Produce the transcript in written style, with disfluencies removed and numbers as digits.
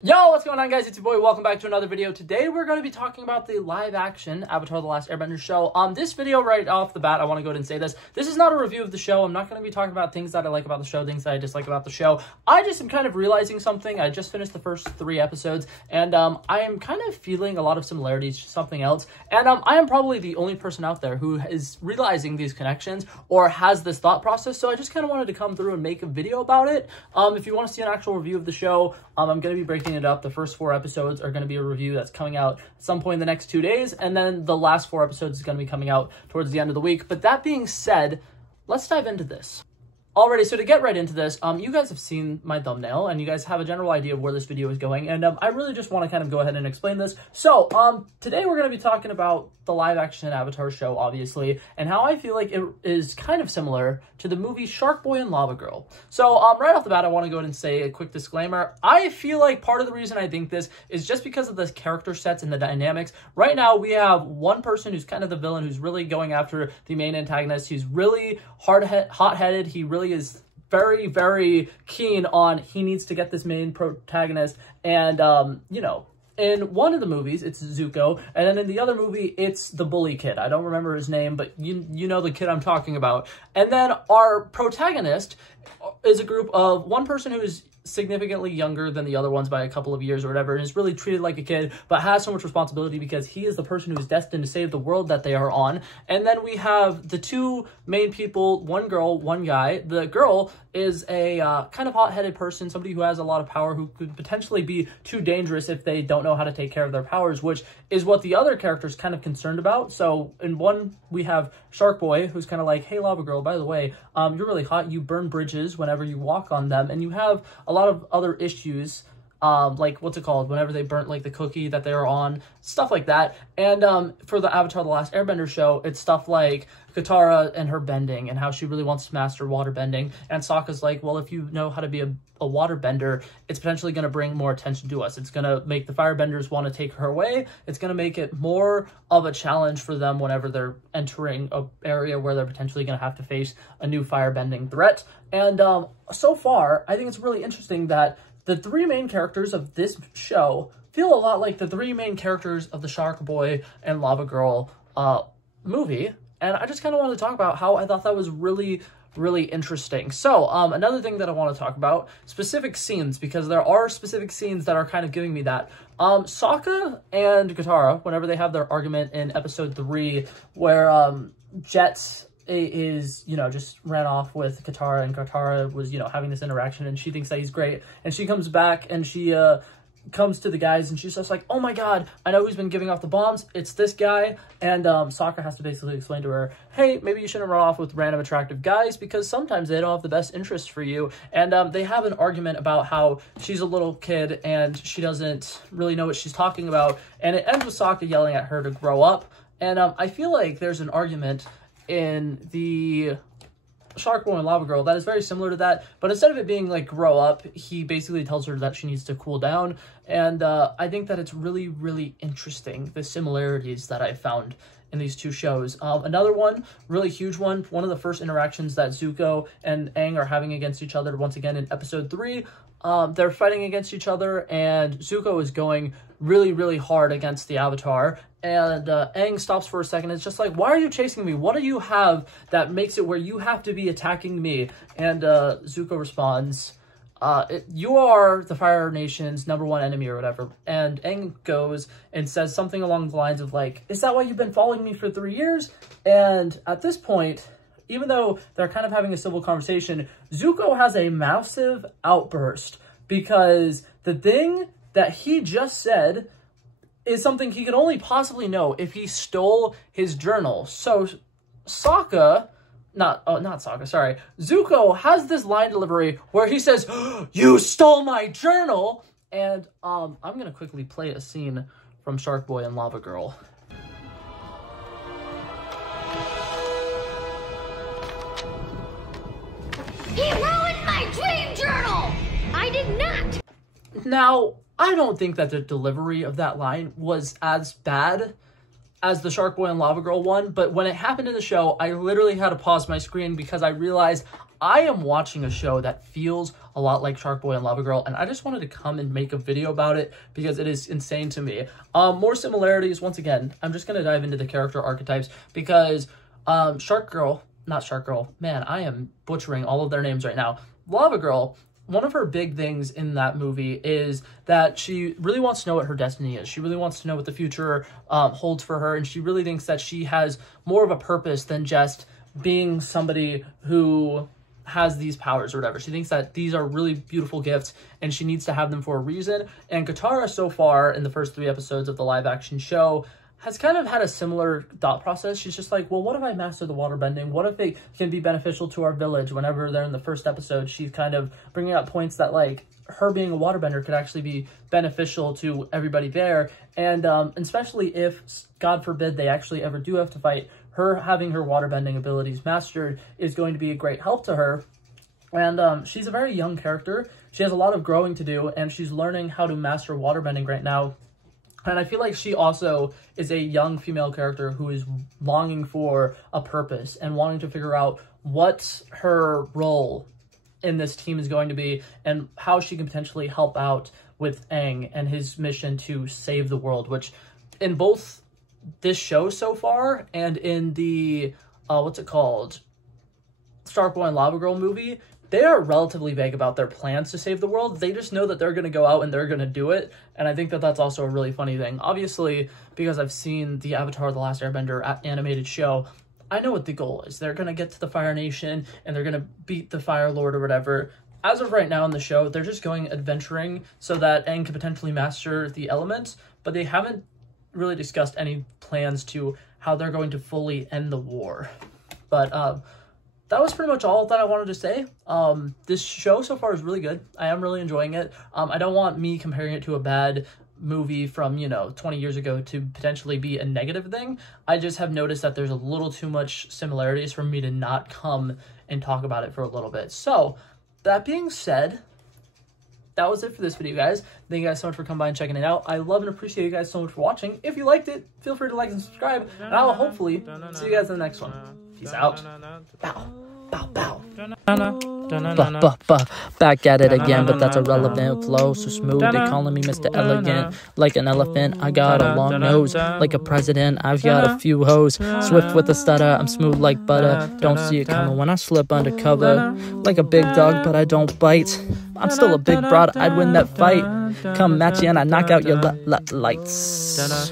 Yo, what's going on, guys? It's your boy. Welcome back to another video. Today we're going to be talking about the live-action Avatar: The Last Airbender show. This video, right off the bat, I want to go ahead and say this. This is not a review of the show. I'm not going to be talking about things that I like about the show, things that I dislike about the show. I just am kind of realizing something. I just finished the first 3 episodes, and I am kind of feeling a lot of similarities to something else. And I am probably the only person out there who is realizing these connections or has this thought process. So I just kind of wanted to come through and make a video about it. If you want to see an actual review of the show, I'm going to be breaking it up. The first 4 episodes are going to be a review that's coming out at some point in the next 2 days, and then the last 4 episodes is going to be coming out towards the end of the week. But that being said, let's dive into this. Alrighty, so to get right into this, you guys have seen my thumbnail, and you guys have a general idea of where this video is going, and I really just want to kind of go ahead and explain this. So, today we're going to be talking about the live-action Avatar show, obviously, and how I feel like it is kind of similar to the movie Sharkboy and Lavagirl. So, right off the bat, I want to go ahead and say a quick disclaimer. I feel like part of the reason I think this is just because of the character sets and the dynamics. Right now, we have one person who's kind of the villain, who's really going after the main antagonist. He's really hot-headed. He really is very, very keen on he needs to get this main protagonist, and you know, in one of the movies it's Zuko, and then in the other movie it's the bully kid. I don't remember his name, but you know the kid I'm talking about. And then our protagonist is a group of one person who is significantly younger than the other ones by a couple of years or whatever, and is really treated like a kid, but has so much responsibility because he is the person who is destined to save the world that they are on. And then we have the 2 main people, one girl, one guy. The girl is a kind of hot-headed person, somebody who has a lot of power, who could potentially be too dangerous if they don't know how to take care of their powers, which is what the other character's kind of concerned about. So in one, we have Sharkboy, who's kind of like, hey, Lavagirl, by the way, you're really hot. You burn bridges whenever you walk on them, and you have a lot of other issues, like, what's it called, whenever they burnt, like, the cookie that they were on, stuff like that. And for the Avatar: The Last Airbender show, it's stuff like Katara and her bending and how she really wants to master water bending. And Sokka's like, well, if you know how to be a water bender, it's potentially going to bring more attention to us. It's going to make the firebenders want to take her away. It's going to make it more of a challenge for them whenever they're entering an area where they're potentially going to have to face a new firebending threat. And so far, I think it's really interesting that the 3 main characters of this show feel a lot like the 3 main characters of the Sharkboy and Lavagirl movie. And I just kind of wanted to talk about how I thought that was really, really interesting. So, another thing that I want to talk about, specific scenes, because there are specific scenes that are kind of giving me that. Sokka and Katara, whenever they have their argument in episode 3, where Jet is, you know, just ran off with Katara, and Katara was, you know, having this interaction, and she thinks that he's great, and she comes back, and she comes to the guys, and she's just like, oh my god, I know who's been giving off the bombs, it's this guy. And Sokka has to basically explain to her, hey, maybe you shouldn't run off with random attractive guys, because sometimes they don't have the best interests for you. And they have an argument about how she's a little kid and she doesn't really know what she's talking about, and it ends with Sokka yelling at her to grow up. And I feel like there's an argument in the Sharkboy and Lavagirl that is very similar to that, but instead of it being like grow up, he basically tells her that she needs to cool down. And I think that it's really, really interesting, the similarities that I found in these 2 shows. Another one, really huge one of the first interactions that Zuko and Aang are having against each other, once again in episode 3, they're fighting against each other, and Zuko is going really, really hard against the Avatar. And Aang stops for a second. It's just like, why are you chasing me? What do you have that makes it where you have to be attacking me? And Zuko responds, you are the Fire Nation's #1 enemy or whatever. And Aang goes and says something along the lines of like, is that why you've been following me for 3 years? And at this point, even though they're kind of having a civil conversation, Zuko has a massive outburst, because the thing that he just said is something he could only possibly know if he stole his journal. So Zuko has this line delivery where he says, you stole my journal! And I'm going to quickly play a scene from Sharkboy and Lavagirl. He ruined my dream journal! I did not! Now, I don't think that the delivery of that line was as bad as the Sharkboy and Lavagirl one, but when it happened in the show, I literally had to pause my screen because I realized I am watching a show that feels a lot like Sharkboy and Lavagirl, and I just wanted to come and make a video about it because it is insane to me. More similarities, once again, I'm just going to dive into the character archetypes because not Sharkgirl, man, I am butchering all of their names right now. Lavagirl, one of her big things in that movie is that she really wants to know what her destiny is. She really wants to know what the future holds for her, and she really thinks that she has more of a purpose than just being somebody who has these powers or whatever. She thinks that these are really beautiful gifts, and she needs to have them for a reason. And Katara, so far, in the first 3 episodes of the live-action show, has kind of had a similar thought process. She's just like, well, what if I master the waterbending? What if it can be beneficial to our village? Whenever they're in the first episode, she's kind of bringing up points that, like, her being a waterbender could actually be beneficial to everybody there. And especially if, God forbid, they actually ever do have to fight, her having her waterbending abilities mastered is going to be a great help to her. And she's a very young character. She has a lot of growing to do, and she's learning how to master waterbending right now. And I feel like she also is a young female character who is longing for a purpose and wanting to figure out what her role in this team is going to be and how she can potentially help out with Aang and his mission to save the world, which in both this show so far and in the, what's it called, Sharkboy and Lavagirl movie, they are relatively vague about their plans to save the world. They just know that they're going to go out and they're going to do it. And I think that that's also a really funny thing. Obviously, because I've seen the Avatar: The Last Airbender animated show, I know what the goal is. They're going to get to the Fire Nation and they're going to beat the Fire Lord or whatever. As of right now in the show, they're just going adventuring so that Aang can potentially master the elements, but they haven't really discussed any plans to how they're going to fully end the war. But that was pretty much all that I wanted to say. This show so far is really good. I am really enjoying it. I don't want me comparing it to a bad movie from, 20 years ago to potentially be a negative thing. I just have noticed that there's a little too much similarities for me to not come and talk about it for a little bit. So, that being said, that was it for this video, guys. Thank you guys so much for coming by and checking it out. I love and appreciate you guys so much for watching. If you liked it, feel free to like and subscribe, and I will hopefully see you guys in the next one. Peace out. Bow. Bow, bow. Back at it again, but that's irrelevant. Flow so smooth, they calling me Mr. Elegant. Like an elephant, I got a long nose. Like a president, I've got a few hoes. Swift with a stutter, I'm smooth like butter. Don't see it coming when I slip undercover. Like a big dog, but I don't bite. I'm still a big broad, I'd win that fight. Come match you and I knock out your lights.